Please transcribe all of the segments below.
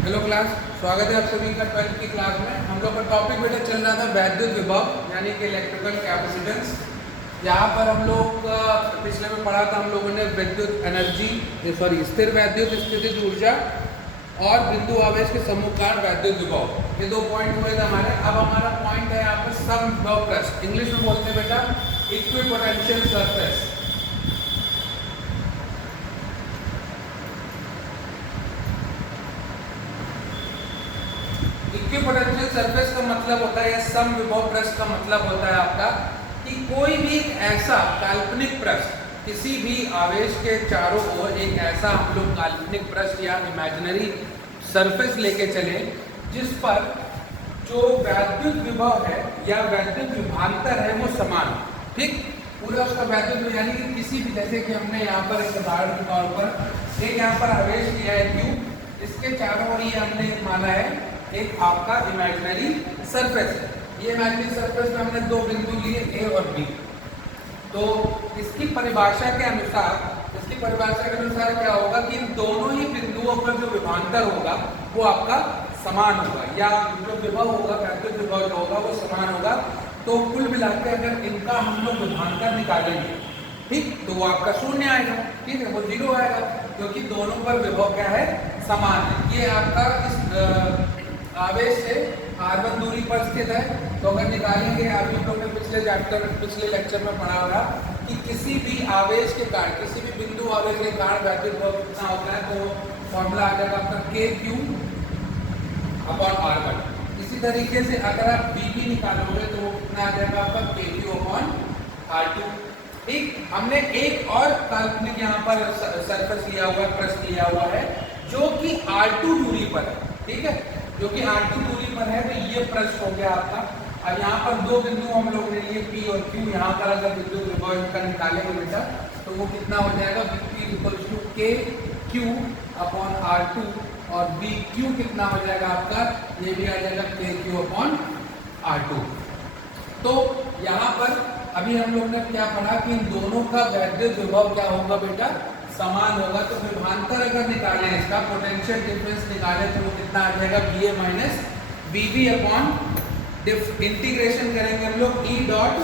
Hello class, स्वागत है आप सभी का 12th की क्लास में। हम लोग का टॉपिक बेटा चल रहा था वैद्युत विभव यानी कि इलेक्ट्रिकल कैपेसिटेंस। यहाँ पर हम लोग पिछले में पढ़ा था हम लोगों ने विद्युत एनर्जी स्थिर वैद्युत स्थितिज ऊर्जा और बिंदु आवेश के समूह का वैद्युत विभव, ये 2 पॉइंट हुए थे हमारे। अब हमारा पॉइंट है यहाँ पर सम विभव पृष्ठ, इंग्लिश में बोलते हैं बेटा इक्विपोटेंशियल सरफेस। इक्विपोटेंशियल सरफेस का मतलब होता है या सम विभव पृष्ठ का मतलब होता है आपका कि कोई भी एक ऐसा काल्पनिक पृष्ठ, किसी भी आवेश के चारों ओर एक ऐसा हम लोग काल्पनिक पृष्ठ या इमेजिनरी सरफेस लेके चले जिस पर जो वैद्युत विभव है या वैद्युत विभवांतर है वो समान। ठीक, पूरा उसका वैद्युत यानी कि किसी भी, जैसे कि हमने यहाँ पर एक उदाहरण के तौर पर एक यहाँ पर आवेश लिया है Q, इसके चारों ओर ये हमने माना है एक आपका इमेजिनरी सरफेस है। ये इमेजिनरी सरफेस में हमने 2 बिंदु लिए A और B। तो इसकी परिभाषा के अनुसार क्या होगा कि इन दोनों ही बिंदुओं पर जो विभवांतर होगा वो आपका समान होगा, या जो विभव होगा वैद्युत विभव जो होगा वो समान होगा। तो कुल मिलाकर अगर इनका हम लोग विभवांतर निकालेंगे, ठीक, तो वो आपका शून्य आएगा। ठीक है, वो 0 आएगा क्योंकि दोनों पर विभव क्या है, समान है। ये आपका इस आवेश से R1 दूरी पर स्थित है। तो अगर निकालेंगे, अभी हम लोग ने पिछले लेक्चर में पढ़ा होगा कि किसी भी आवेश के कारण, किसी भी बिंदु आवेश के कारण वैद्युत विभव कितना होता है, तो फॉर्मूला आ जाएगा आपका KQ अपॉन R1। इसी तरीके से अगर आप VB निकालोगे तो वो कितना आ जाएगा आपका KQ अपॉन R2। ठीक, हमने एक और काल्पनिक यहाँ पर सरफेस लिया हुआ है, पृष्ठ लिया हुआ है जो कि R2 दूरी पर है। ठीक है, जो कि R2 दूरी पर है, तो ये पृष्ठ हो गया आपका। अब यहाँ पर 2 बिंदु हम लोग ने लिए P और Q। यहाँ पर अगर बिंदु विभव का निकालेंगे बेटा तो वो कितना हो जाएगा, VP KQ अपॉन R2 और BQ कितना हो जाएगा आपका, ये भी आ जाएगा KQ अपॉन R2। तो यहाँ पर अभी हम लोग ने क्या पढ़ा कि इन दोनों का वैद्युत विभव क्या होगा बेटा, समान होगा। तो विभवांतर अगर निकालें, इसका पोटेंशियल डिफरेंस निकालें तो वो कितना आ जाएगा, VA minus VB upon integration करेंगे हम लोग E डॉट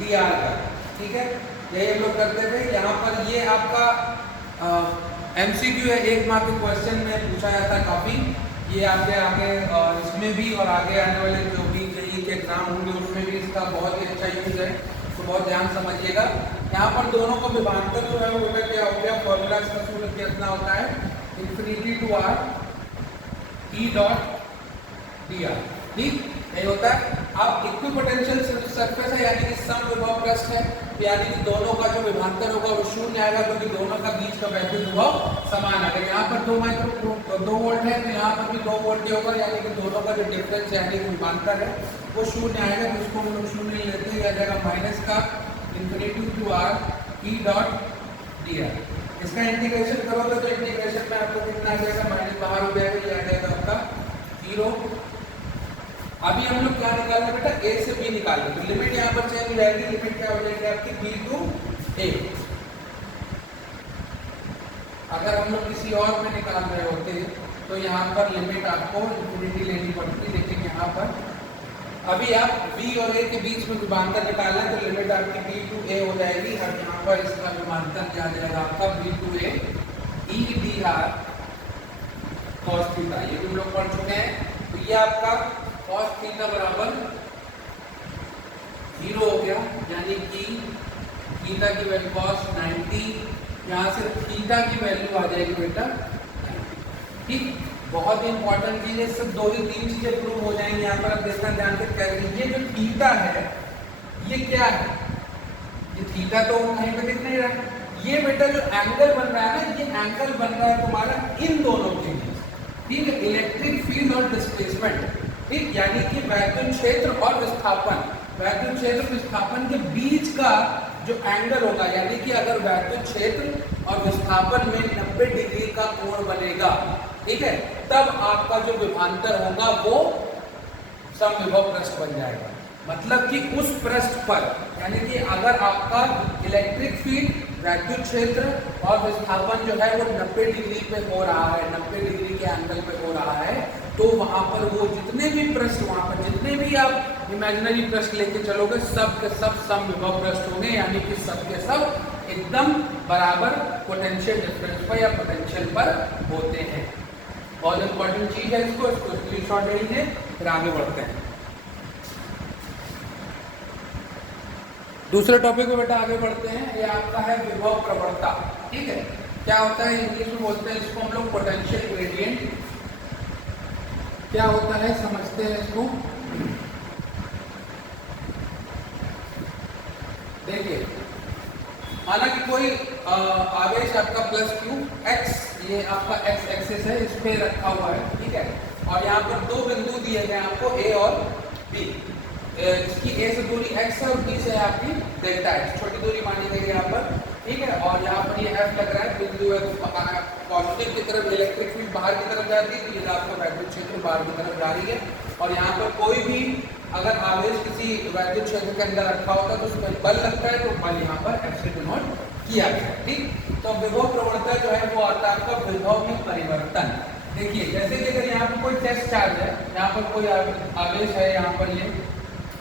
dr का। ठीक है, यही हम लोग करते थे। यहाँ पर ये आपका MCQ है, एक मार्क के क्वेश्चन में पूछा जाता है काफी। ये आगे इसमें भी और आगे आने वाले जो भी JEE के एग्जाम होंगे उसमें भी इसका बहुत ही अच्छा यूज है, तो बहुत ध्यान समझिएगा। यहाँ पर दोनों का विभवांतर जो है वो क्या हो गया, फॉर्मूला इसका सूत्र कितना होता है, infinity to R E dot dr। ठीक, यही होता है। अब इक्विपोटेंशियल सरफेस है यानी कि सम विभव पृष्ठ है, यानी कि दोनों का जो विभवांतर होगा वो शून्य आएगा क्योंकि दोनों का बीच का वैद्युत विभव समान है। यहाँ पर 2 वोल्ट है तो यहाँ पर भी 2 वोल्ट ही होगा, यानी कि दोनों का जो डिफरेंस यानी कि विभवांतर है वो शून्य आएगा। जिसको हम लोग शून्य लेते हैं, आ जाएगा माइनस का infinity to R E dot dr। इसका इंटीग्रेशन करोगे तो इंटीग्रेशन में आपको कितना आ जाएगा, माइनस बाहर हो जाएगा, ये आ जाएगा आपका 0। अभी हम लोग क्या निकाल रहे बेटा, A से B निकाल रहे, तो लिमिट यहाँ पर चेंज हो जाएगी। लिमिट क्या हो जाएगी आपकी, B टू A। अगर हम लोग किसी और में निकाल रहे होते तो यहाँ पर लिमिट आपको इंफिनिटी लेनी पड़ती, लेकिन यहाँ पर अभी आप B और A के बीच में विभवांतर निकालें तो लिमिट आपकी B टू A हो जाएगी। और यहाँ पर इसका विभवांतर क्या जाएगा आपका, B to A E dr cos theta. ये भी हम लोग पढ़ चुके हैं। तो ये आपका cos थीटा बराबर 0 हो गया, यानी कि थीटा की वैल्यू cos 90, यहाँ से थीटा की वैल्यू आ जाएगी बेटा 90। ठीक, बहुत ही इंपॉर्टेंट चीज है, सिर्फ 2 ही 3 चीजें प्रूव हो जाएंगी। यहाँ पर आप देखना ध्यान से कर लीजिए, जो थीटा है ये क्या है, ये थीटा तो कहीं पे दिख नहीं रहा। ये बेटा जो एंगल बन रहा है ना, ये एंगल बन रहा है तुम्हारा इन दोनों के बीच। ठीक है, इलेक्ट्रिक फील्ड और डिस्प्लेसमेंट। ठीक, यानी कि वैद्युत क्षेत्र और विस्थापन, वैद्युत क्षेत्र विस्थापन के बीच का जो एंगल होगा, यानी कि अगर वैद्युत क्षेत्र और विस्थापन में 90 डिग्री का कोण बनेगा, ठीक है, तब आपका जो विभवांतर होगा वो समविभव पृष्ठ बन जाएगा। मतलब कि उस पृष्ठ पर यानी कि अगर आपका इलेक्ट्रिक फील्ड वैद्युत क्षेत्र और विस्थापन जो है वो 90 डिग्री पे हो रहा है, 90 डिग्री के एंगल पे हो रहा है, तो वहां पर वो जितने भी पृष्ठ, वहां पर जितने भी आप इमेजिनरी पृष्ठ लेके चलोगे सब के सब समविभव पृष्ठ होंगे, यानी कि सब के सब एकदम बराबर पोटेंशियल डिफरेंस पर या पोटेंशियल पर होते हैं। बहुत इंपॉर्टेंट चीज है, इसको स्क्रीनशॉट ले लीजिए, फिर आगे बढ़ते हैं। दूसरे टॉपिक में बेटा आगे बढ़ते हैं। ये आपका है विभव प्रवणता। ठीक है, क्या होता है इंग्लिश में बोलते हैं इसको हम लोग पोटेंशियल ग्रेडियंट। क्या होता है समझते हैं इसको। देखिए, माना कि कोई आवेश आपका प्लस क्यू एक्स, ये आपका एक्स एक्सिस है, इस पे रखा हुआ है। ठीक है, और यहाँ पर दो बिंदु दिए गए आपको ए और बी। इसकी ए से दूरी x है और b से है आपकी डेल्टा x, छोटी दूरी मानी गई है यहाँ पर। ठीक है, और यहाँ पर ये f लग रहा है, बिंदु पॉजिटिव की तरफ इलेक्ट्रिक फील्ड बाहर की तरफ जाती है, तो ये आपका वैद्युत क्षेत्र बाहर की तरफ जा रही है। और यहाँ पर कोई भी अगर आवेश किसी वैद्युत क्षेत्र के अंदर रखा होता है तो उसमें बल लगता है, तो बल यहाँ पर f से डिनोट किया गया है। ठीक, तो विभव प्रवणता जो है वो आता है आपका विभव में परिवर्तन। देखिए, जैसे कि अगर यहाँ पर कोई टेस्ट चार्ज है, यहाँ पर कोई आवेश है, यहाँ पर ये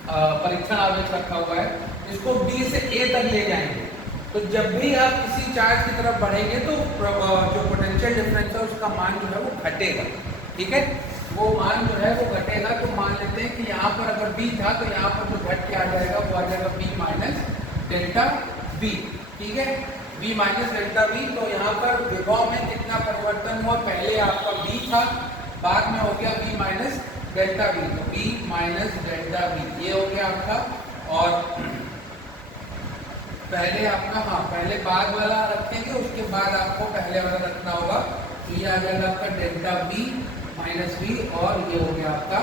परीक्षण आवेश रखा हुआ है, इसको B से A तक ले जाएंगे, तो जब भी आप किसी चार्ज की तरफ बढ़ेंगे तो जो पोटेंशियल डिफरेंस है उसका मान जो है वो घटेगा। ठीक है, वो मान जो है वो घटेगा। तो मान लेते हैं कि यहाँ पर अगर B था तो यहाँ पर जो घट के आ जाएगा वो आ जाएगा B माइनस डेल्टा B। ठीक है, B माइनस डेल्टा B। तो यहाँ पर विभव में कितना परिवर्तन हुआ, पहले आपका B था, बाद में हो गया B माइनस डेल्टा बी, तो B माइनस डेल्टा बी ये हो गया आपका। और पहले आपका, हाँ पहले बाद वाला रखेंगे, उसके बाद आपको पहले वाला रखना होगा, तो ये आ जाएगा आपका डेल्टा बी माइनस बी, और ये हो गया आपका,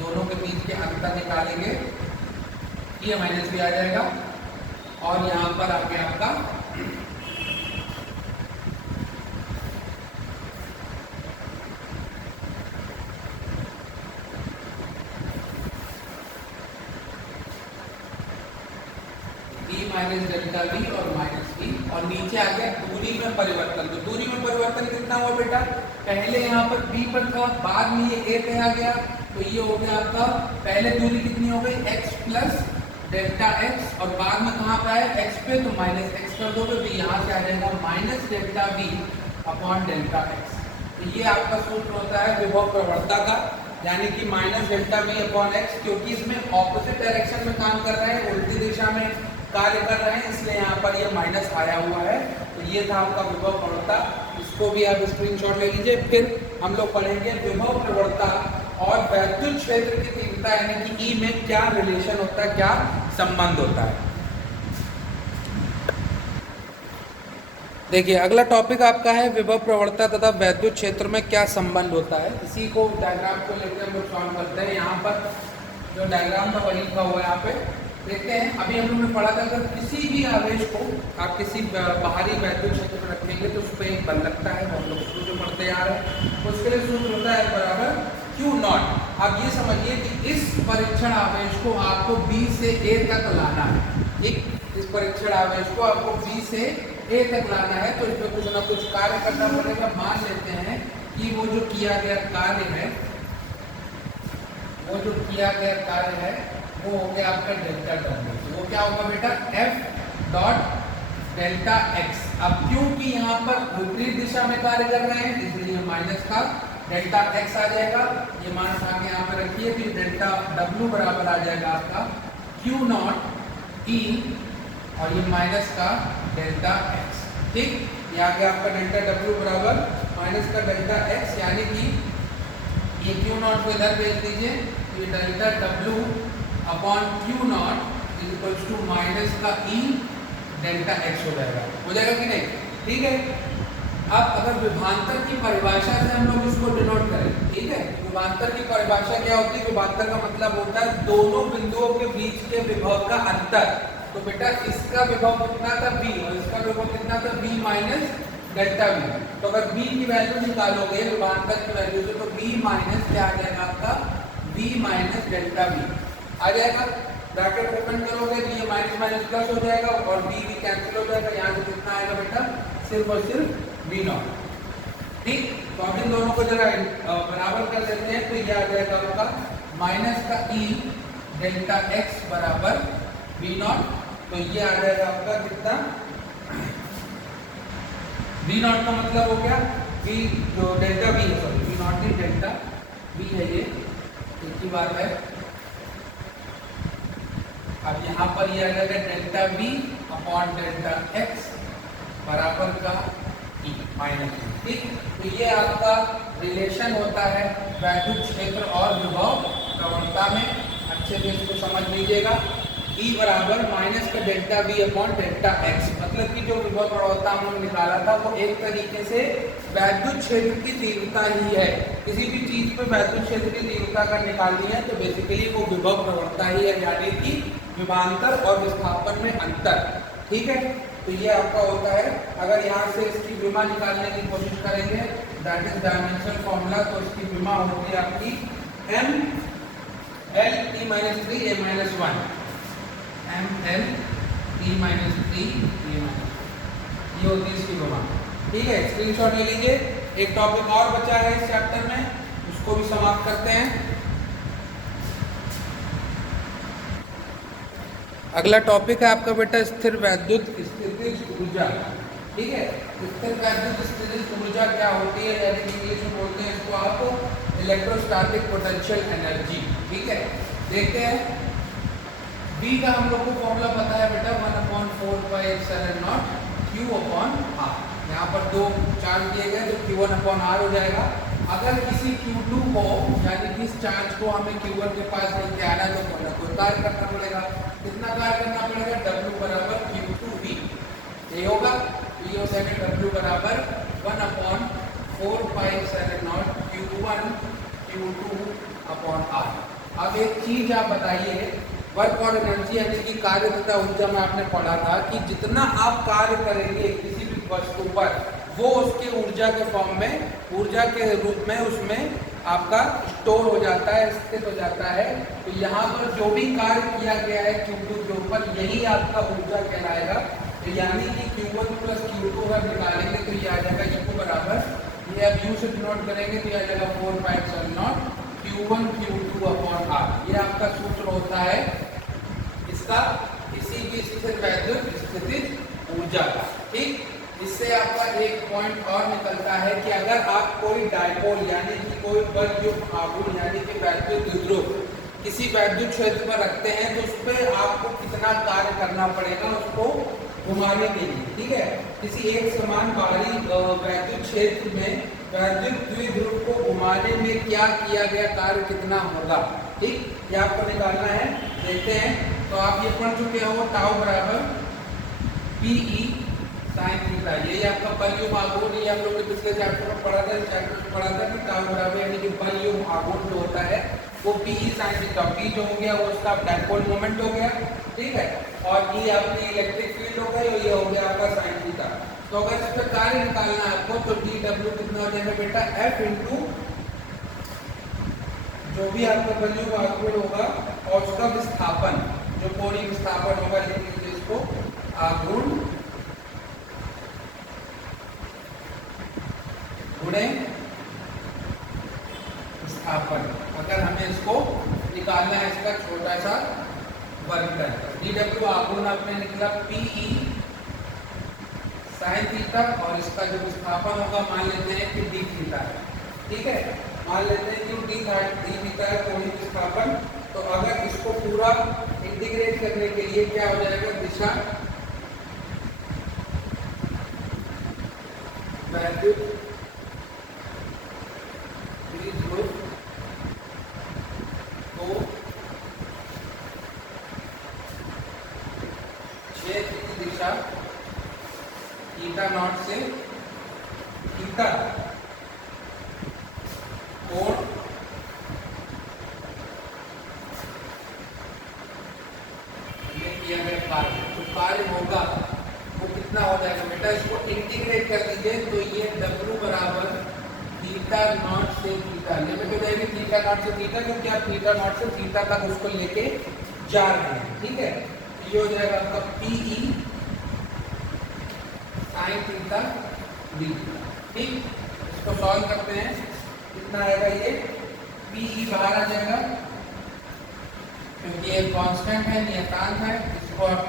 दोनों के बीच के अंतर निकालेंगे, ये माइनस बी आ जाएगा, और यहाँ पर आ गया आपका माइनस डेल्टा बी और माइनस बी। और नीचे आ गया दूरी में परिवर्तन। तो दूरी में परिवर्तन कितना हुआ बेटा, पहले यहाँ पर बी पर था, बाद में ये ए पे आ गया, तो ये हो गया आपका, पहले दूरी कितनी हो गई x प्लस डेल्टा एक्स, और बाद में कहाँ पे आया x पे, तो माइनस एक्स कर दोगे, तो यहाँ से आ जाएगा minus delta B upon delta X. तो ये आपका सूत्र होता है विभव प्रवणता का, यानी कि minus delta B upon X, क्योंकि इसमें ऑपोजिट डायरेक्शन में काम कर रहे हैं, उल्टी दिशा में कार्य कर रहे हैं, इसलिए यहाँ पर ये माइनस आया हुआ है। तो ये था आपका विभव प्रवणता, इसको भी आप स्क्रीनशॉट ले लीजिए। फिर हम लोग पढ़ेंगे विभव प्रवणता और वैद्युत क्षेत्र की तीव्रता यानी कि ई में क्या रिलेशन होता है, क्या संबंध होता है। देखिए, अगला टॉपिक आपका है विभव प्रवणता तथा वैद्युत क्षेत्र में क्या संबंध होता है। इसी को डायग्राम को लेकर हम लोग सॉल्व करते हैं। यहाँ पर जो डायग्राम था वही लिखा हुआ है, यहाँ पे देखते हैं। अभी हम लोग ने पढ़ा था, अगर किसी भी आवेश को आप किसी बाहरी वैद्युत क्षेत्र में रखेंगे तो उस पर एक बल लगता है, हम लोग उसको जो पढ़ते आ रहे हैं, उसके लिए सूत्र होता है बराबर Q नॉट। आप ये समझिए कि इस परीक्षण आवेश को आपको B से A तक लाना है। ठीक, इस परीक्षण आवेश को आपको B से A तक लाना है, तो इसमें कुछ ना कुछ कार्य करना पड़ेगा। मान लेते हैं कि वो जो किया गया कार्य है, वो जो किया गया कार्य है वो हो गया आपका डेल्टा डब्ल्यू। तो वो क्या होगा बेटा, F डॉट डेल्टा एक्स। अब क्योंकि यहाँ पर विपरीत दिशा में कार्य कर रहे हैं, इसलिए माइनस का डेल्टा एक्स आ जाएगा। ये मान उठा के यहाँ पर रखिए, फिर डेल्टा डब्ल्यू बराबर आ जाएगा आपका Q नॉट ई, और ये माइनस का डेल्टा एक्स। ठीक, ये आ गया आपका डेल्टा डब्ल्यू बराबर माइनस का डेल्टा एक्स, यानी कि ये Q नॉट को इधर भेज दीजिए, ये delta W upon Q nought is equal to minus का ई डेल्टा एक्स हो जाएगा कि नहीं। ठीक है, अब अगर विभवांतर की परिभाषा से हम लोग इसको डिनोट करें, ठीक है, विभवांतर की परिभाषा क्या होती है, विभवांतर का मतलब होता है दोनों बिंदुओं के बीच के विभव का अंतर। तो बेटा इसका विभव कितना था V, और इसका विभव कितना था V माइनस डेल्टा V। तो अगर V की वैल्यू निकालोगे विभवांतर की वैल्यू से, तो V माइनस क्या आ जाएगा आपका, V माइनस डेल्टा V आ जाएगा। ब्रैकेट ओपन करोगे तो ये माइनस माइनस प्लस हो जाएगा और बी भी कैंसिल हो जाएगा। यहाँ से कितना आएगा बेटा, सिर्फ और सिर्फ बी नॉट। ठीक, तो अब इन दोनों को जरा बराबर कर देते हैं, तो ये आ जाएगा आपका माइनस का ई डेल्टा एक्स बराबर बी नॉट। तो ये आ जाएगा आपका कितना, बी नॉट का मतलब हो गया बी जो डेल्टा बी है, सॉरी बी नॉट नहीं डेल्टा बी है, ये एक ही बात है। अब यहाँ पर ये आ जाएगा delta B upon delta X बराबर का ई माइनस। ठीक, तो ये आपका रिलेशन होता है वैद्युत क्षेत्र और विभव प्रवणता में। अच्छे से इसको समझ लीजिएगा। E बराबर माइनस का delta B upon delta X, मतलब कि जो विभव प्रवणता हमने निकाला था वो एक तरीके से वैद्युत क्षेत्र की तीव्रता ही है। किसी भी चीज पे वैद्युत क्षेत्र की तीव्रता का निकालनी है तो बेसिकली वो विभव प्रवणता ही है, यानी कि विभवांतर और विस्थापन में अंतर। ठीक है, तो ये आपका होता है। अगर यहाँ से इसकी विमा निकालने की कोशिश करेंगे, दैट इज डायमेंशन फॉर्मूला, तो इसकी विमा होती है आपकी M L T minus 3 A minus 1, M L T minus 3 A minus, ये होती है इसकी विमा। ठीक है, स्क्रीनशॉट ले लीजिए। एक टॉपिक और बचा है इस चैप्टर में, उसको भी समाप्त करते हैं। अगला टॉपिक है आपका बेटा स्थिर वैद्युत स्थितिज ऊर्जा। ठीक है, स्थिर वैद्युत स्थितिज ऊर्जा क्या होती है, यानी इंग्लिश में बोलते हैं इसको आप इलेक्ट्रोस्टैटिक पोटेंशियल एनर्जी। ठीक है, देखते हैं। V का हम लोग को फॉर्मूला पता है बेटा 1/4πε0 Q/R। यहाँ पर दो चार्ज दिए गए तो Q1/R हो जाएगा। अगर किसी Q2 को, यानी कि इस चार्ज को हमें Q1 के पास लेके आना है तो कोई कार्य करना पड़ेगा। कितना कार्य करना पड़ेगा, W बराबर Q2V। ये होगा, ये हो जाएगा W बराबर 1/4πε0 Q1 Q2/R। अब एक चीज आप बताइए, वर्क और एनर्जी यानी कि कार्य तथा ऊर्जा में आपने पढ़ा था कि जितना आप कार्य करेंगे किसी भी वस्तु पर, वो उसके ऊर्जा के फॉर्म में, ऊर्जा के रूप में उसमें आपका स्टोर हो जाता है, स्थित हो जाता है। तो यहाँ पर जो भी कार्य किया गया है Q2 के ऊपर, यही आपका ऊर्जा कहलाएगा। तो यानी कि Q1 प्लस Q2 अगर निकालेंगे तो ये आ जाएगा Q बराबर, ये अब U से डिनोट करेंगे तो ये आ जाएगा 4πε0 Q1 Q2/R। ये आपका सूत्र होता है इसका, किसी भी स्थिर वैद्युत स्थितिज ऊर्जा का। ठीक, इससे आपका एक पॉइंट और निकलता है कि अगर आप कोई डायपोल यानी कि कोई बलयुक्त आघूर्ण यानी कि वैद्युत द्विध्रुव किसी वैद्युत क्षेत्र पर रखते हैं तो उस पर आपको कितना कार्य करना पड़ेगा उसको घुमाने के लिए। ठीक है, किसी एक समान बाहरी वैद्युत क्षेत्र में वैद्युत द्विध्रुव को घुमाने में क्या किया गया कार्य कितना होगा। ठीक, ये आपको निकालना है। देखते हैं, तो आप ये पढ़ चुके हो टाउ बराबर PE साइन थीटा। ये आपका बलयुक्त आघूर्ण, ये हम लोग ने पिछले चैप्टर में पढ़ा था। इस चैप्टर में पढ़ा था कि टाउ बराबर यानी कि बलयुक्त आघूर्ण जो होता है वो PE साइन थीटा। P जो हो गया वो उसका डायपोल मोमेंट हो गया। ठीक है, और E आपकी इलेक्ट्रिक फील्ड हो गई और ये हो गया आपका साइन थीटा। तो अगर इस पर कार्य निकालना है आपको तो dW कितना हो जाएगा बेटा, F इंटू जो भी आपका बलयुक्त आघूर्ण होगा और उसका विस्थापन, जो कोणीय विस्थापन होगा, लिख लीजिए इसको आघूर्ण गुणे विस्थापन। अगर हमें इसको निकालना है इसका छोटा सा वर्गीकरण, dW आघूर्ण आपने निकला PE साइन थीटा और इसका जो विस्थापन होगा मान लेते हैं कि d थीटा है। ठीक है, मान लेते हैं कि d थीटा है कोणीय विस्थापन। तो अगर इसको पूरा इंटीग्रेट करने के लिए क्या हो जाएगा, दिशा वैद्युत द्विध्रुव को क्षेत्र की दिशा थीटा नॉट से थीटा कोण में किया गया कार्य, जो कार्य होगा वो कितना हो जाएगा बेटा, इसको इंटीग्रेट कर लीजिए तो ये W बराबर थीटा नॉट से थीटा, लिमिट हो जाएगी थीटा नॉट से थीटा, क्योंकि आप थीटा नॉट से थीटा तक उसको लेके जा रहे हैं, ठीक है। ये हो जाएगा आपका PE sin थीटा d, ठीक। इसको सॉल्व करते हैं, कितना आएगा ये PE बाहर आ जाएगा क्योंकि ये कांस्टेंट है, नियतांक है। इसको आप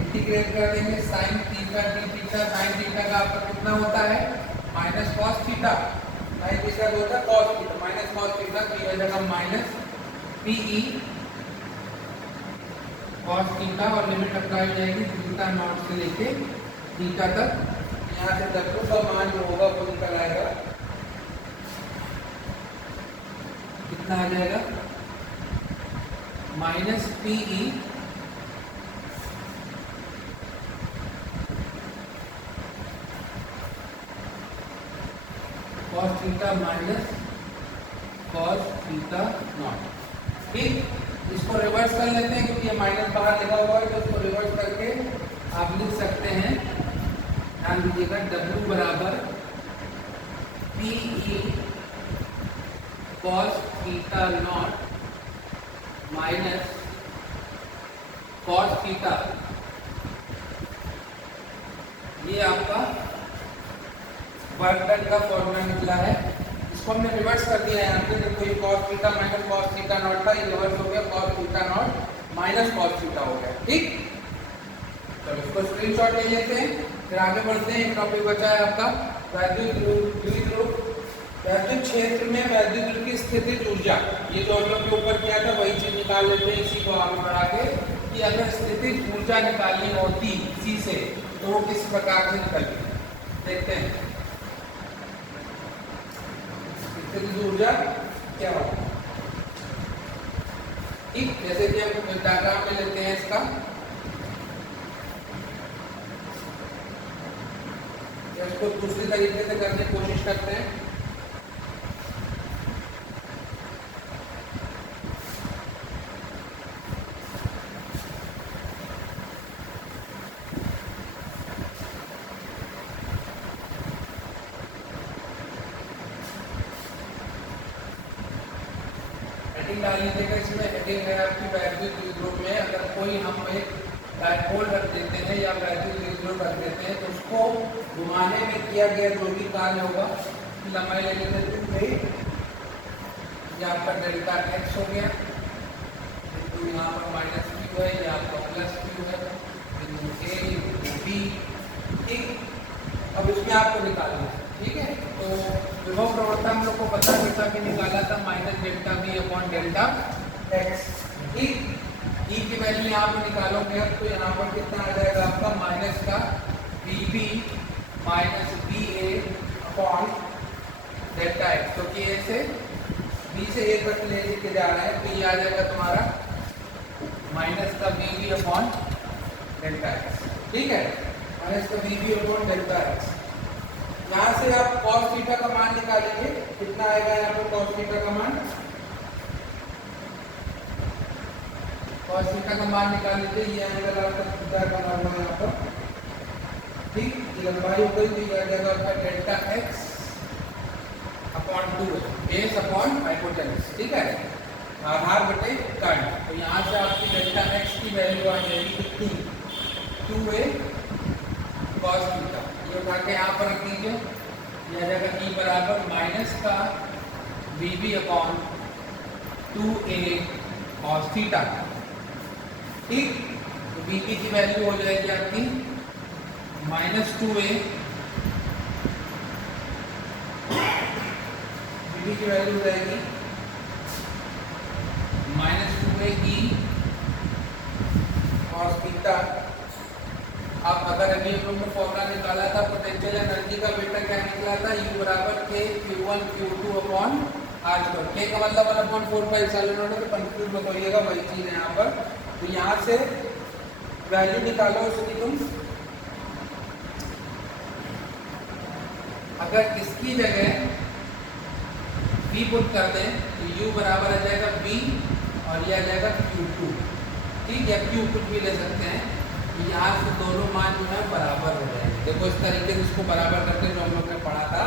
इंटीग्रेट कर देंगे, sin theta d theta, sin theta का आपका कितना होता है minus cos theta, sin theta का होता है cos theta minus cos theta, तो ये हो जाएगा माइनस PE cos थीटा और लिमिट अप्लाई हो जाएगी थीटा नॉट से लेके थीटा तक। यहाँ से W का मान जो होगा वो निकल आएगा, कितना आ जाएगा minus PE cos theta minus cos theta naught, ठीक। इसको रिवर्स कर लेते हैं क्योंकि ये माइनस बाहर लिखा हुआ है, तो इसको रिवर्स करके आप लिख सकते हैं, ध्यान दीजिएगा W बराबर PE cos theta naught minus cos theta, ये आपका वर्क डन का फॉर्मूला निकला है। इसको हमने रिवर्स कर दिया है यहाँ पे, देखो ये cos theta minus cos theta naught था, ये रिवर्स हो गया cos theta naught minus cos theta हो गया, ठीक। चलो इसको स्क्रीनशॉट ले लेते हैं, फिर आगे बढ़ते हैं। एक टॉपिक बचा है आपका वैद्युत क्षेत्र में वैद्युत की स्थितिज ऊर्जा। ये जो हम लोग के ऊपर किया था वही चीज निकाल लेते हैं, इसी को आगे बढ़ा के कि अगर स्थितिज ऊर्जा निकालनी होती इसी से तो वो किस प्रकार से निकलती, देखते हैं स्थितिज ऊर्जा क्या होगा, ठीक। जैसे कि हम डायग्राम में लेते हैं इसका, इसको दूसरी तरीके से करने की कोशिश करते हैं। हेडिंग डाल लीजिएगा, इसमें हेडिंग है आपकी वैद्युत द्विध्रुव में अगर कोई हम एक डायपोल रख देते हैं या वैद्युत द्विध्रुव रख देते हैं तो उसको घुमाने में किया गया जो भी कार्य होगा, लंबाई ले लेते हैं, ये आपका डेल्टा x हो गया, तो यहाँ पर माइनस q है, ये आपका प्लस q है, बिंदु A बिंदु B, ठीक। अब इसमें आपको निकालना है, ठीक है। तो विभव प्रवणता हम लोग को पता जैसा कि निकाला था minus delta B upon delta x, ठीक। E की वैल्यू यहाँ पर निकालोगे अब तो यहाँ पर कितना आ जाएगा आपका माइनस का BB minus BA upon delta x, क्योंकि A से B से A तक लेके जा रहा है तो ये आ जाएगा तुम्हारा माइनस का BB अपॉन डेल्टा x, ठीक है। माइनस का BB अपॉन डेल्टा x, यहाँ से आप cos थीटा का मान निकालेंगे, कितना आएगा यहाँ पर cos थीटा का मान, cos थीटा का मान निकाल लीजिए, ये एंगल आपका थीटा का मान हुआ यहाँ पर, ठीक। ये लंबाई हो गई तो ये आ जाएगा आपका delta x upon 2 base upon hypotenuse, ठीक है, आधार बटे कर्ण। तो यहाँ से आपकी डेल्टा x की वैल्यू आ जाएगी कितनी 2a cos थीटा, ये उठा के यहाँ पर रख दीजिए, यह आ जाएगा E बराबर माइनस का BB upon 2a cos theta, ठीक। तो BB की वैल्यू हो जाएगी आपकी माइनस 2a, BB की वैल्यू हो जाएगी minus 2a E cos theta. आप अगर अभी हम लोग ने फॉर्मूला निकाला था पोटेंशियल एनर्जी का, बेटा क्या निकला था U बराबर K Q1 Q2 upon R square, K का मतलब 1/4 एप्सिलॉन नॉट, तो कंफ्यूज मत होइएगा, वही चीज है यहाँ पर। तो यहाँ से वैल्यू निकालो उसकी तुम, अगर इसकी जगह B पुट कर दें तो U बराबर आ जाएगा B और ये आ जाएगा Q2, ठीक है। Q कुछ भी ले सकते हैं, यहाँ से दोनों मान जो है बराबर हो जाएंगे। देखो इस तरीके से इसको बराबर करके जो हम लोग ने पढ़ा था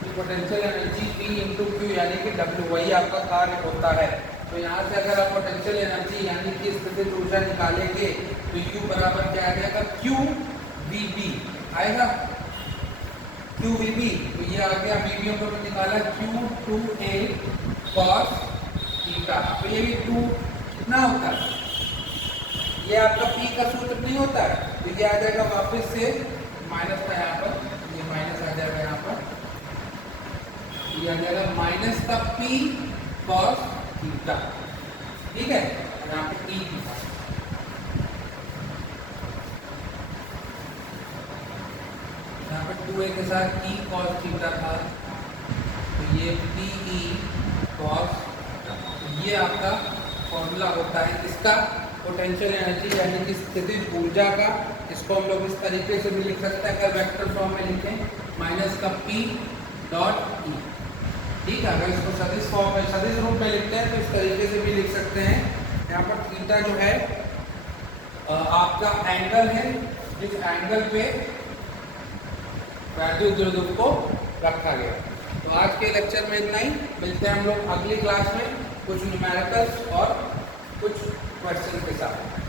कि potential energy P into Q यानी कि W वही आपका कार्य होता है, तो यहाँ से अगर आप पोटेंशियल एनर्जी यानी कि स्थितिज ऊर्जा निकालेंगे तो U बराबर क्या आ जाएगा, QVB आएगा, QVB। तो ये आ गया, VB को तो निकाला Q2A cos थीटा। तो ये भी 2 कितना होता है, ये आपका P का सूत्र नहीं होता है, तो ये आ जाएगा वापस से माइनस का, यहाँ पर ये माइनस आ जाएगा, यहाँ पर ये आ जाएगा माइनस का P cos थीटा, ठीक है। यहाँ पे P थीटा, यहाँ पे 2A के साथ E cos थीटा था, तो ये PE cos थीटा। ये आपका फॉर्मूला होता है इसका पोटेंशियल एनर्जी यानी कि स्थितिज ऊर्जा का। इसको हम लोग इस तरीके से भी लिख सकते हैं, अगर वेक्टर फॉर्म में लिखें माइनस का P डॉट E, ठीक है। अगर इसको सदिश फॉर्म में, सदिश रूप में लिखते हैं तो इस तरीके से भी लिख सकते हैं। यहाँ पर थीटा जो है आपका एंगल है, जिस एंगल पे वैद्युत द्विध्रुव को रखा गया। तो आज के लेक्चर में इतना ही, मिलते हैं हम लोग अगली क्लास में कुछ न्यूमेरिकल्स और कुछ क्वेश्चन के साथ।